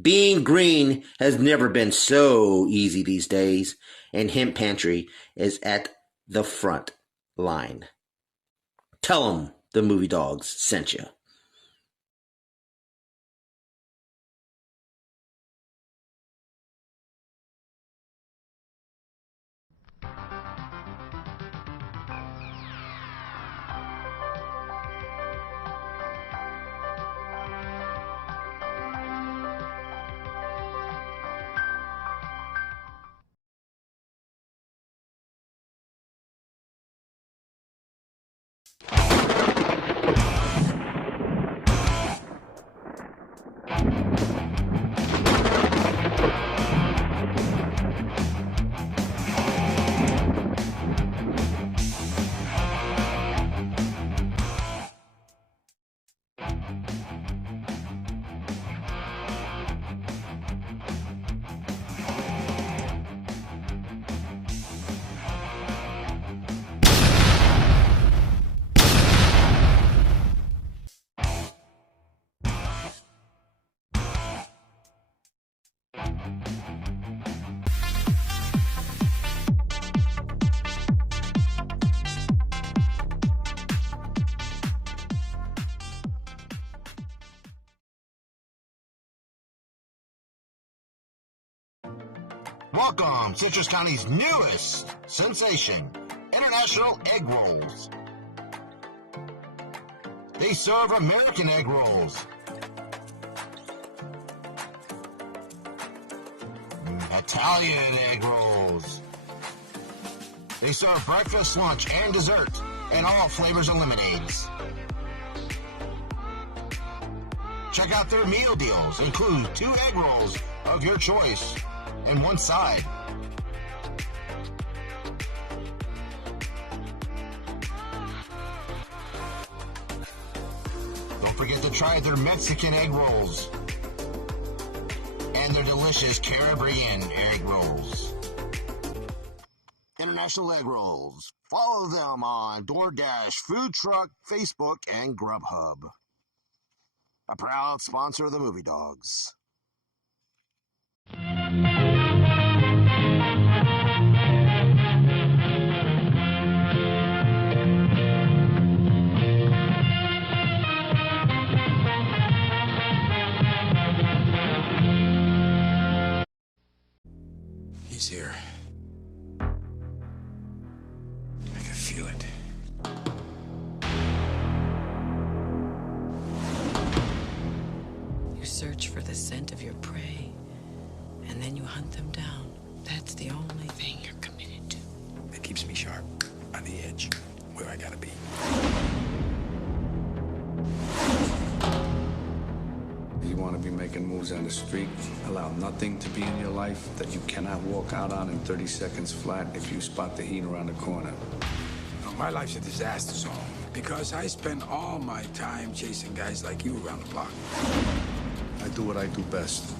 Being green has never been so easy these days, and Hemp Pantry is at the front line. Tell them the Movie Dawgs sent you. Welcome, Citrus County's newest sensation, International Egg Rolls. They serve American egg rolls, Italian egg rolls. They serve breakfast, lunch, and dessert, and all flavors of lemonades. Check out their meal deals. Include 2 egg rolls of your choice and 1 side. Don't forget to try their Mexican egg rolls and their delicious Caribbean egg rolls. International Egg Rolls. Follow them on DoorDash, Food Truck, Facebook, and Grubhub. A proud sponsor of the Movie Dawgs. He's here. I can feel it. You search for the scent of your prey, and then you hunt them down. That's the only thing you're committed to. It keeps me sharp, on the edge, where I gotta be. You want to be making moves on the street, allow nothing to be in your life that you cannot walk out on in 30 seconds flat if you spot the heat around the corner. No, my life's a disaster zone because I spend all my time chasing guys like you around the block. I do what I do best.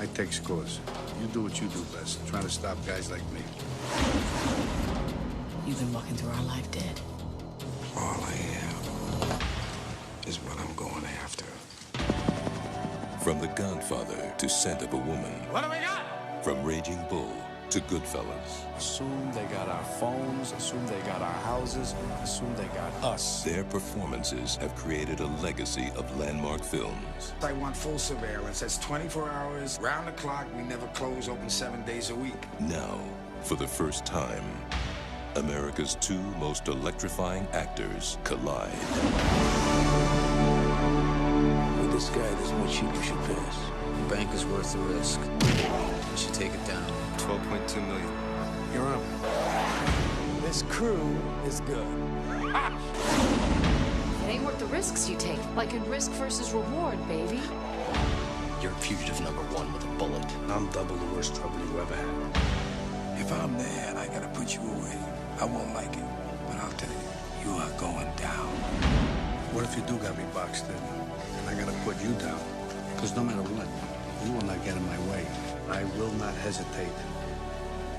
I take scores. You do what you do best, trying to stop guys like me. You've been walking through our life dead. All I am is what I'm going after. From The Godfather to Scent of a Woman. What do we got? From Raging Bull to Goodfellas. Assume they got our phones, assume they got our houses, assume they got us. Their performances have created a legacy of landmark films. I want full surveillance. That's 24 hours, round the clock. We never close, open 7 days a week. Now, for the first time, America's 2 most electrifying actors collide. With this guy, there's much heat you should pass. The bank is worth the risk. You should take it down. 12.2 million. You're up. This crew is good. It ain't worth the risks you take. Like in risk versus reward, baby. You're fugitive number 1 with a bullet. I'm double the worst trouble you ever had. If I'm there and I gotta put you away, I won't like it. But I'll tell you, you are going down. What if you do got me boxed in, and I gotta put you down? Because no matter what, you will not get in my way. I will not hesitate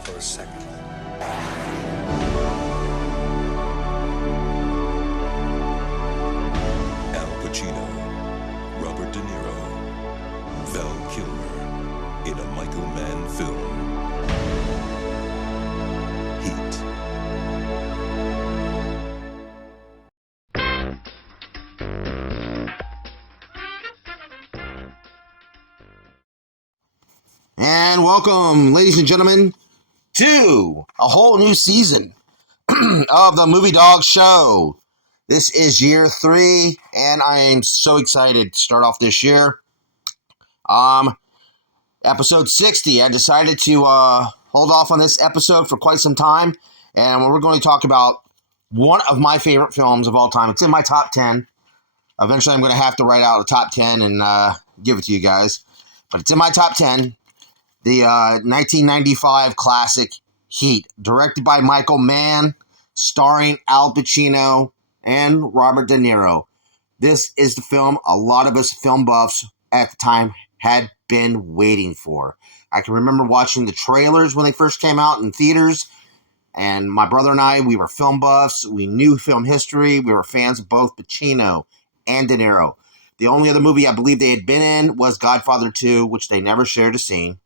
for a second. Al Pacino, Robert De Niro, Val Kilmer, in a Michael Mann film. Heat. And welcome, ladies and gentlemen, to a whole new season of the Movie Dawgs Show. This is year 3, and I am so excited to start off this year. Episode 60. I decided to hold off on this episode for quite some time, and we're going to talk about one of my favorite films of all time. It's in my top 10. Eventually, I'm going to have to write out a top 10 and give it to you guys, but it's in my top 10. The 1995 classic Heat, directed by Michael Mann, starring Al Pacino and Robert De Niro. This is the film a lot of us film buffs at the time had been waiting for. I can remember watching the trailers when they first came out in theaters, and my brother and I, we were film buffs. We knew film history. We were fans of both Pacino and De Niro. The only other movie I believe they had been in was Godfather 2, which they never shared a scene.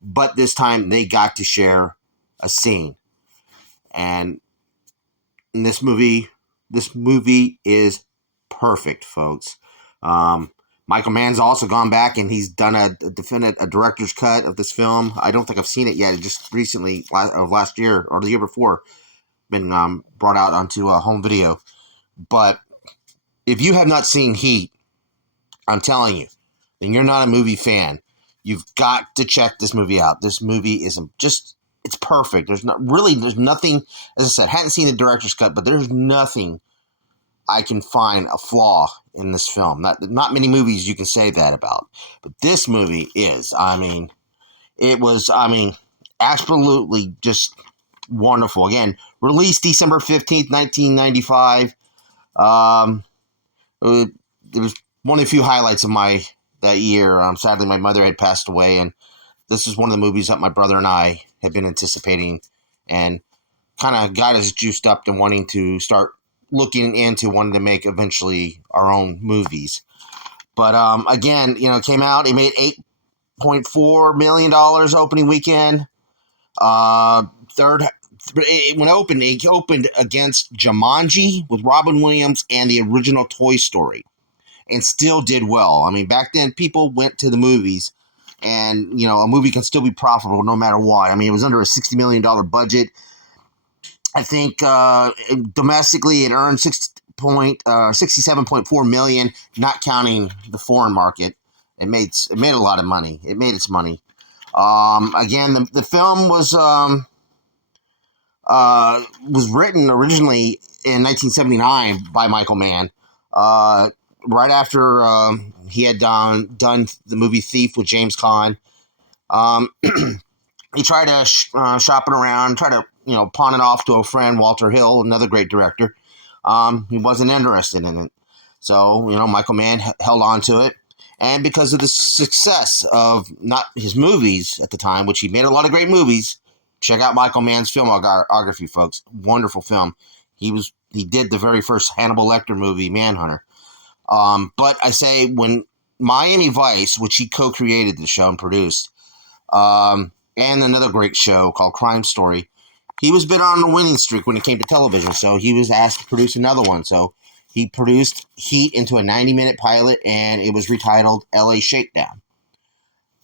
But this time they got to share a scene. And in this movie is perfect, folks. Michael Mann's also gone back and he's done a director's cut of this film. I don't think I've seen it yet. It just recently, last year or the year before, been brought out onto home video. But if you have not seen Heat, I'm telling you, then you're not a movie fan. You've got to check this movie out. This movie is it's perfect. There's nothing, as I said, hadn't seen the director's cut, but there's nothing I can find a flaw in this film. Not many movies you can say that about. But this movie is, it was, absolutely just wonderful. Again, released December 15th, 1995. It was one of the few highlights of that year. Sadly, my mother had passed away, and this is one of the movies that my brother and I had been anticipating and kind of got us juiced up to wanting to start looking into wanting to make eventually our own movies. But again, it came out. It made $8.4 million opening weekend. When it opened against Jumanji with Robin Williams and the original Toy Story, and still did well. Back then people went to the movies, and a movie can still be profitable no matter what. It was under a $60 million budget. I think domestically it earned $67.4 million, not counting the foreign market. It made a lot of money. It made its money. Again, the film was written originally in 1979 by Michael Mann. Right after he had done the movie Thief with James Caan. He tried to shop it around, try to pawn it off to a friend, Walter Hill, another great director. He wasn't interested in it. So, Michael Mann held on to it. And because of the success of not his movies at the time, which he made a lot of great movies, check out Michael Mann's filmography, folks. Wonderful film. He did the very first Hannibal Lecter movie, Manhunter. But I say when Miami Vice, which he co-created the show and produced, and another great show called Crime Story, he was been on a winning streak when it came to television, so he was asked to produce another one. So he produced Heat into a 90-minute pilot, and it was retitled L.A. Shakedown.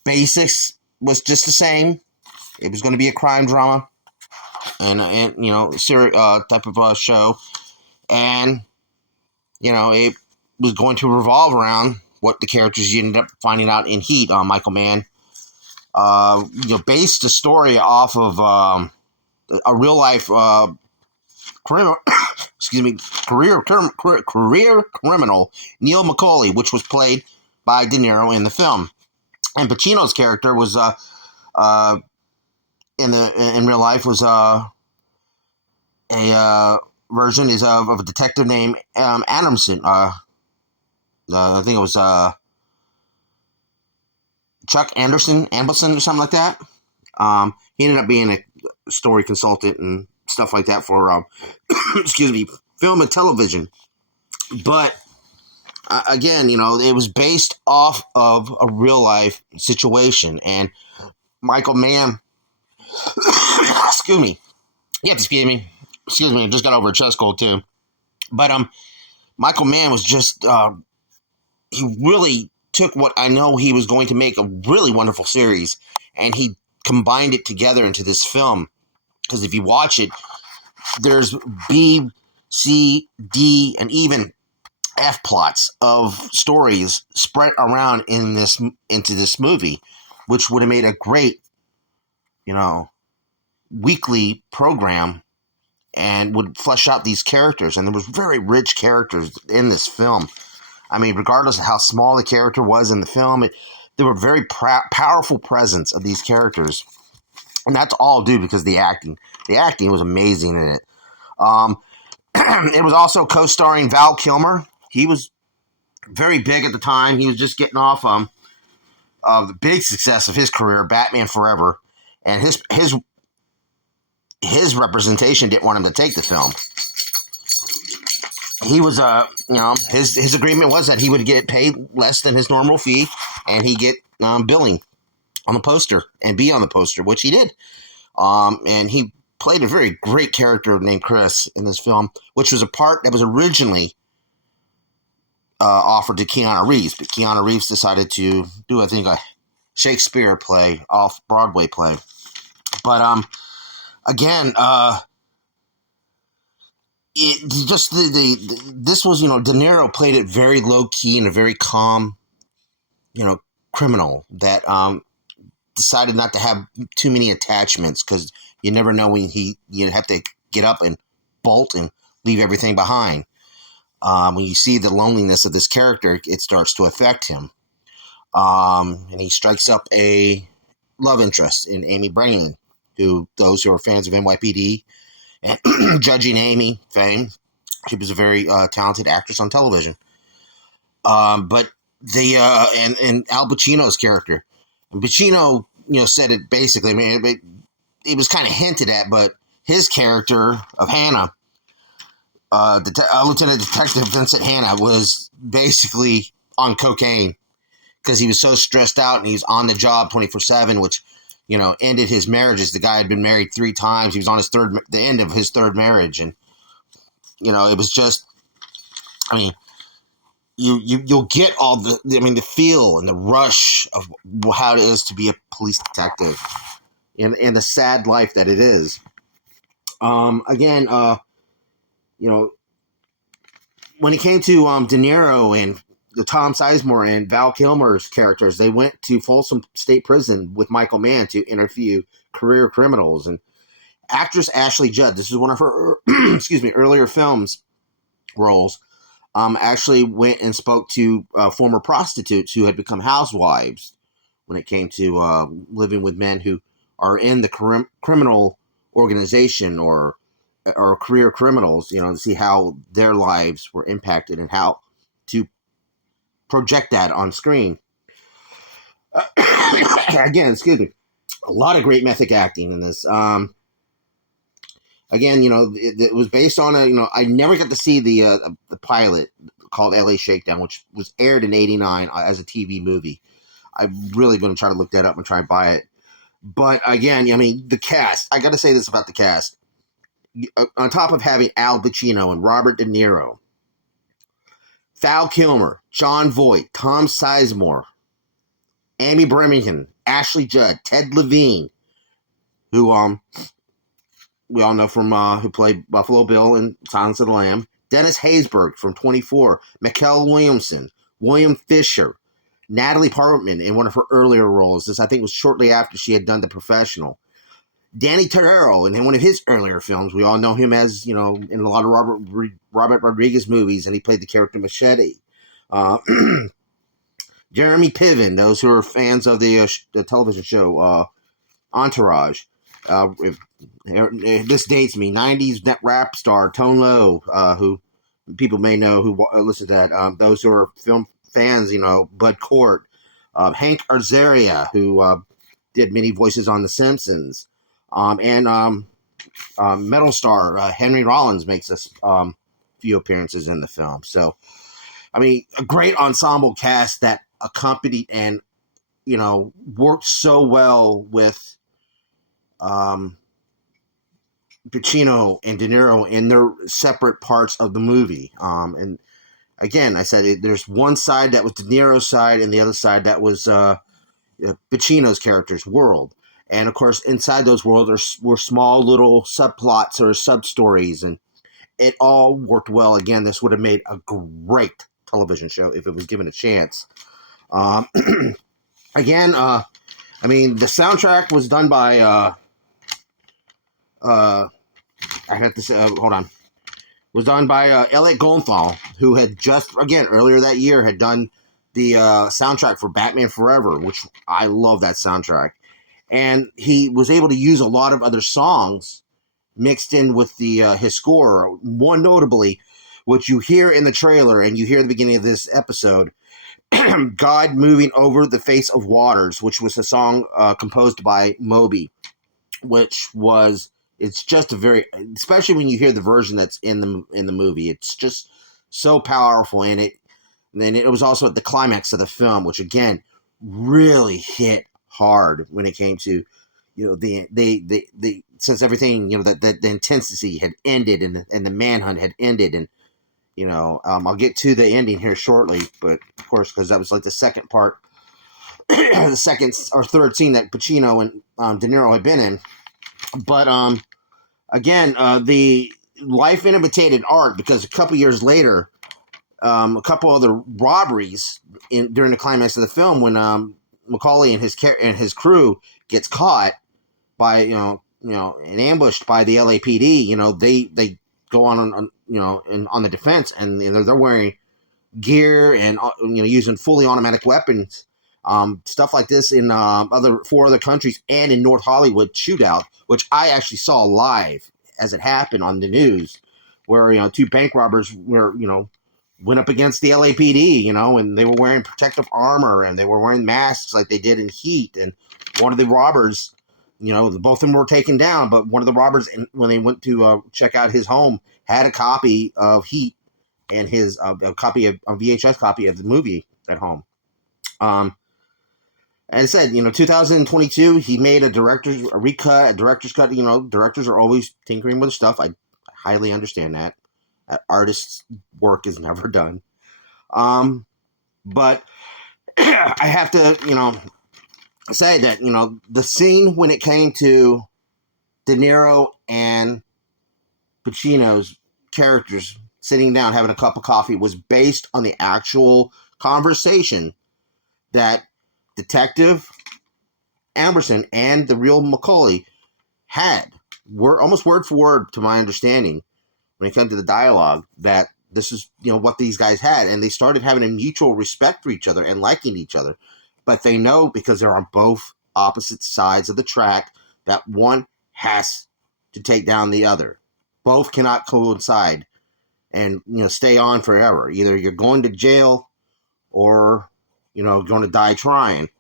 Basics was just the same. It was going to be a crime drama and type of show, and it was going to revolve around what the characters you ended up finding out in Heat. Michael Mann based the story off of a real life career criminal, Neil McCauley, which was played by De Niro in the film. And Pacino's character was in real life was a version is of a detective named Adamson. I think it was Chuck Ambleson or something like that. He ended up being a story consultant and stuff like that for film and television. But again, it was based off of a real life situation, and Michael Mann, excuse me, you have to excuse me, I just got over a chest cold too, but Michael Mann was just he really took what I know he was going to make a really wonderful series, and he combined it together into this film. Because if you watch it, there's B, C, D, and even F plots of stories spread around into this movie, which would have made a great, weekly program and would flesh out these characters. And there was very rich characters in this film. I mean, regardless of how small the character was in the film, there were very powerful presence of these characters. And that's all due because the acting. The acting was amazing in it. It was also co-starring Val Kilmer. He was very big at the time. He was just getting off the big success of his career, Batman Forever, and his representation didn't want him to take the film. He was his agreement was that he would get paid less than his normal fee, and he get billing on the poster and be on the poster, which he did. And he played a very great character named Chris in this film, which was a part that was originally offered to Keanu Reeves, but Keanu Reeves decided to do, I think, a Shakespeare play, off-Broadway play. But again, this was, De Niro played it very low-key and a very calm, criminal that decided not to have too many attachments because you never know when you have to get up and bolt and leave everything behind. When you see the loneliness of this character, it starts to affect him. And he strikes up a love interest in Amy Brennan, who those who are fans of NYPD and Judging Amy fame, she was a very talented actress on television. But the and Al Pacino's character, and Pacino, said it basically. I mean, it was kind of hinted at, but his character of Hannah, Lieutenant Detective Vincent Hanna, was basically on cocaine because he was so stressed out and he was on the job 24/7, which, ended his marriages. The guy had been married 3 times. He was on the end of his third marriage. And, it was just, I mean, you'll get all the feel and the rush of how it is to be a police detective and the sad life that it is. Again, when it came to De Niro and the Tom Sizemore and Val Kilmer's characters, they went to Folsom State Prison with Michael Mann to interview career criminals. And actress Ashley Judd, this is one of her earlier films roles, actually went and spoke to former prostitutes who had become housewives when it came to living with men who are in the criminal organization or career criminals, to see how their lives were impacted and how to project that on screen. Again, excuse me, a lot of great method acting in this. Again, it was based on I never got to see the pilot called LA Shakedown, which was aired in '89 as a TV movie. I'm really going to try to look that up and try and buy it. But again, the cast, I got to say this about the cast. On top of having Al Pacino and Robert De Niro, Val Kilmer, John Voight, Tom Sizemore, Amy Birmingham, Ashley Judd, Ted Levine, who we all know from who played Buffalo Bill in Silence of the Lamb, Dennis Haysbert from 24, Mikel Williamson, William Fisher, Natalie Portman in one of her earlier roles. This, I think, was shortly after she had done The Professional. Danny Torero in one of his earlier films. We all know him as, in a lot of Robert Rodriguez movies, and he played the character Machete. Jeremy Piven, those who are fans of the television show Entourage. This dates me. 90s net rap star Tone Loc, who people may know who listen to that. Those who are film fans, Bud Cort. Hank Azaria, who did many voices on The Simpsons. And metal star Henry Rollins makes a few appearances in the film. So I mean, a great ensemble cast that accompanied and, worked so well with Pacino and De Niro in their separate parts of the movie. And again, I said there's one side that was De Niro's side and the other side that was Pacino's character's world. And of course, inside those worlds were small little subplots or sub stories, and it all worked well. Again, this would have made a great television show if it was given a chance. Again, I mean, the soundtrack was done by I have to say, hold on, was done by Elliot Goldenthal, who had just, again, earlier that year had done the soundtrack for Batman Forever, which I love that soundtrack. And he was able to use a lot of other songs mixed in with the his score. One notably, which you hear in the trailer and you hear at the beginning of this episode, God Moving Over the Face of Waters, which was a song composed by Moby, which was, it's just a very, especially when you hear the version that's in the movie, it's just so powerful. And then it was also at the climax of the film, which again really hit hard when it came to, the since everything, that the intensity had ended and the manhunt had ended. And I'll get to the ending here shortly, but of course, because that was like the second part, the second or third scene that Pacino and De Niro had been in. But again, the life imitated art, because a couple years later, a couple other robberies during the climax of the film, when Macaulay and his crew gets caught by and ambushed by the LAPD. They go on the defense, and they're wearing gear and using fully automatic weapons. Stuff like this in four other countries and in North Hollywood shootout, which I actually saw live as it happened on the news, where two bank robbers went up against the LAPD, and they were wearing protective armor and they were wearing masks like they did in Heat. And one of the robbers, both of them were taken down, but one of the robbers, when they went to check out his home, had a copy of Heat and his a VHS copy of the movie at home. And it said, 2022, he made a director's cut. Directors are always tinkering with stuff. I highly understand that. Artists' work is never done. But I have to, say that, the scene when it came to De Niro and Pacino's characters sitting down having a cup of coffee was based on the actual conversation that Detective Amberson and the real Macaulay had. Almost word for word, to my understanding, when it came to the dialogue, that this is what these guys had, and they started having a mutual respect for each other and liking each other. But they know, because they're on both opposite sides of the track, that one has to take down the other. Both cannot coincide and stay on forever. Either you're going to jail or going to die trying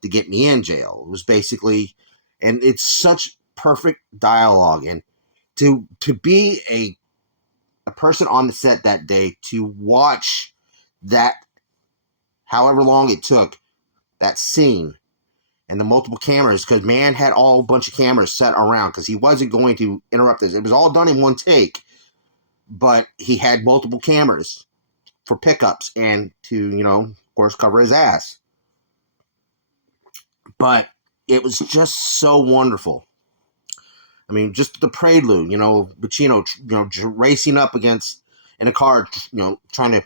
to get me in jail. It was basically, and it's such perfect dialogue. And to be a person on the set that day, to watch that, however long it took, that scene, and the multiple cameras, because Mann had a bunch of cameras set around, because he wasn't going to interrupt this. It was all done in one take, but he had multiple cameras for pickups and to, of course, cover his ass. But it was just so wonderful. I mean, just the prelude, Pacino, racing up against, in a car, trying to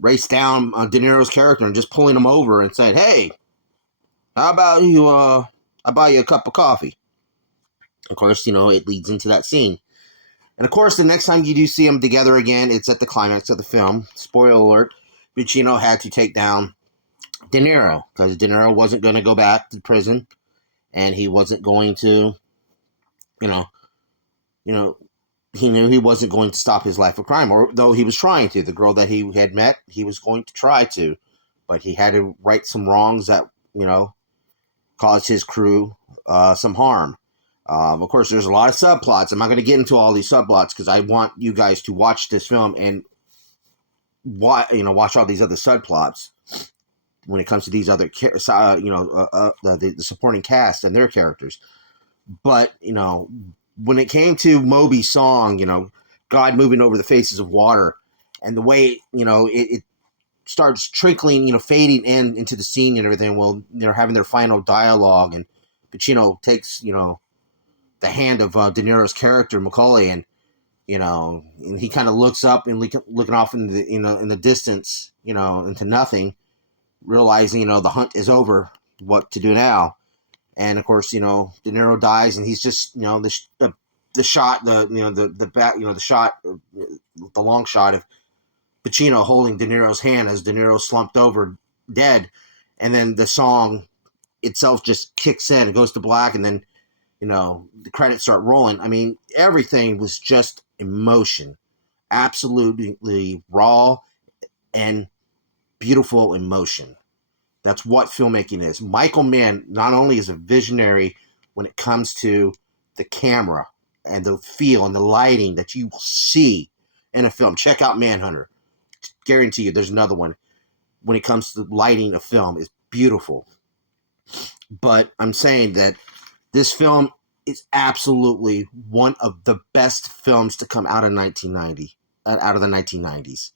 race down De Niro's character and just pulling him over and saying, "Hey, how about I buy you a cup of coffee?" Of course, it leads into that scene. And of course, the next time you do see them together again, it's at the climax of the film. Spoiler alert, Pacino had to take down De Niro, because De Niro wasn't going to go back to prison, and he wasn't going to, he knew he wasn't going to stop his life of crime, or though he was trying to. The girl that he had met, he was going to try to, but he had to right some wrongs that, caused his crew some harm. Of course, there's a lot of subplots. I'm not going to get into all these subplots because I want you guys to watch this film and watch all these other subplots when it comes to these other the supporting cast and their characters. But when it came to Moby's song, God moving over the faces of water, and the way it starts trickling, fading into the scene and everything. Well, they're having their final dialogue, and Pacino takes the hand of De Niro's character Macaulay, and and he kind of looks up and looking off in the in the distance, into nothing, realizing the hunt is over, what to do now. And of course, De Niro dies, and he's just the shot, the back, the shot, the long shot of Pacino holding De Niro's hand as De Niro slumped over dead, and then the song itself just kicks in, it goes to black, and then the credits start rolling. I mean, everything was just emotion, absolutely raw and beautiful emotion. That's what filmmaking is. Michael Mann not only is a visionary when it comes to the camera and the feel and the lighting that you see in a film. Check out Manhunter. Guarantee you there's another one. When it comes to lighting a film, is beautiful. But I'm saying that this film is absolutely one of the best films to come out of 1990, out of the 1990s.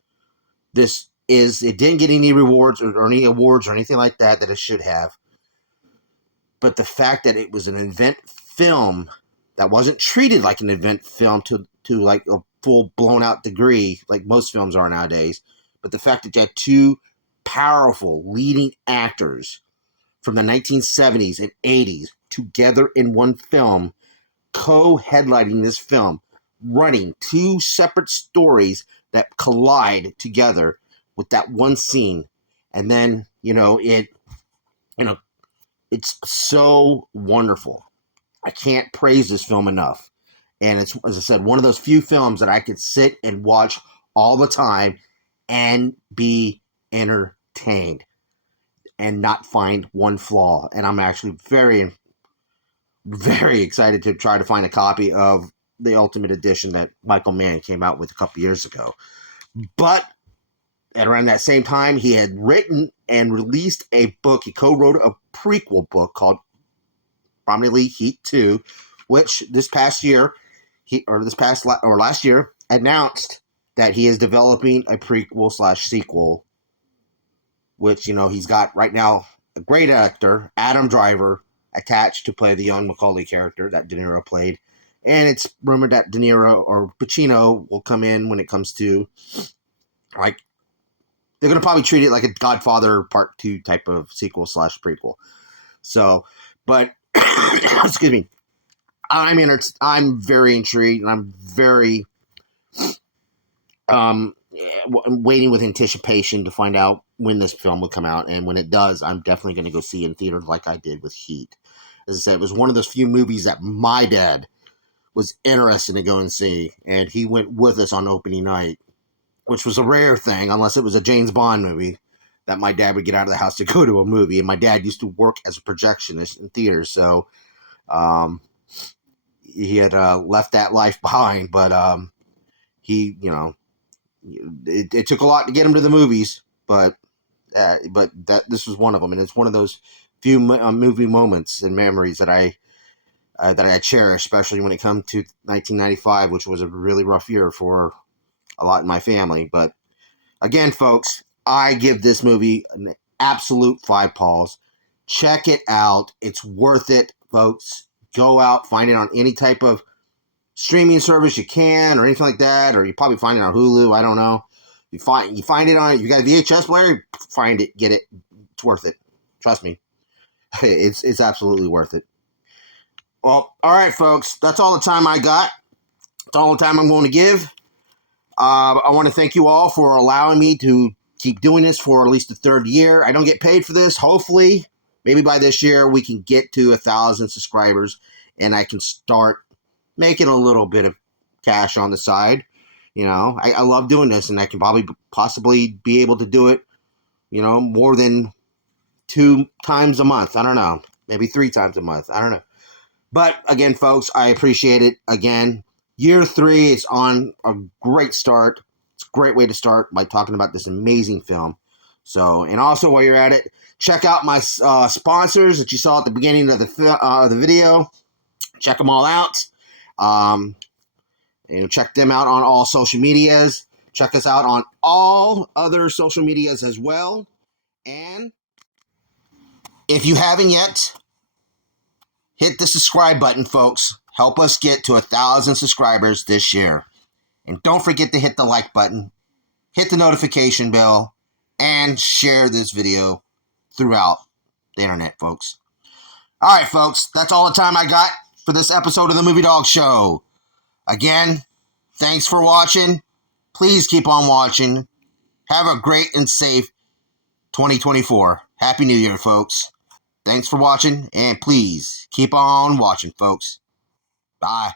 It didn't get any rewards or any awards or anything like that it should have. But the fact that it was an event film that wasn't treated like an event film to like a full blown out degree like most films are nowadays, but the fact that you had two powerful leading actors from the 1970s and 80s together in one film, co-headlining this film, running two separate stories that collide together with that one scene. And then, it's so wonderful. I can't praise this film enough. And it's, as I said, one of those few films that I could sit and watch all the time and be entertained and not find one flaw. And I'm actually very, very excited to try to find a copy of the Ultimate Edition that Michael Mann came out with a couple years ago. But at around that same time, he had written and released a book. He co-wrote a prequel book called prominently Heat 2, which last year announced that he is developing a prequel / sequel, which, he's got right now a great actor, Adam Driver, attached to play the young Macaulay character that De Niro played. And it's rumored that De Niro or Pacino will come in when it comes to, like, they're going to probably treat it like a Godfather Part 2 type of sequel / prequel. So, but, excuse me, I'm very intrigued, and I'm very waiting with anticipation to find out when this film will come out. And when it does, I'm definitely going to go see it in theaters like I did with Heat. As I said, it was one of those few movies that my dad was interested to go and see, and he went with us on opening night, which was a rare thing, unless it was a James Bond movie that my dad would get out of the house to go to a movie. And my dad used to work as a projectionist in theaters, so he had left that life behind. But he, it took a lot to get him to the movies, but this was one of them, and it's one of those few movie moments and memories that I cherish, especially when it comes to 1995, which was a really rough year for a lot in my family. But again, folks, I give this movie an absolute 5 paws. Check it out. It's worth it, folks. Go out, find it on any type of streaming service you can, or anything like that, or you probably find it on Hulu. I don't know. You find it on. You got a VHS player? Find it, get it. It's worth it. Trust me. It's absolutely worth it. Well, all right, folks. That's all the time I got. That's all the time I'm going to give. I want to thank you all for allowing me to keep doing this for at least the third year. I don't get paid for this. Hopefully, maybe by this year, we can get to 1,000 subscribers, and I can start making a little bit of cash on the side. I love doing this, and I can possibly be able to do it, more than 2 times a month. I don't know. Maybe 3 times a month. I don't know. But again, folks, I appreciate it. Again, year 3 is on a great start. It's great way to start by talking about this amazing film. So, and also while you're at it, check out my sponsors that you saw at the beginning of the video. Check them all out. Check them out on all social medias. Check us out on all other social medias as well. And if you haven't yet, hit the subscribe button, folks. Help us get to 1,000 subscribers this year. And don't forget to hit the like button, hit the notification bell, and share this video throughout the internet, folks. All right, folks, that's all the time I got for this episode of the Movie Dawgs Show. Again, thanks for watching. Please keep on watching. Have a great and safe 2024. Happy New Year, folks. Thanks for watching, and please keep on watching, folks. Bye.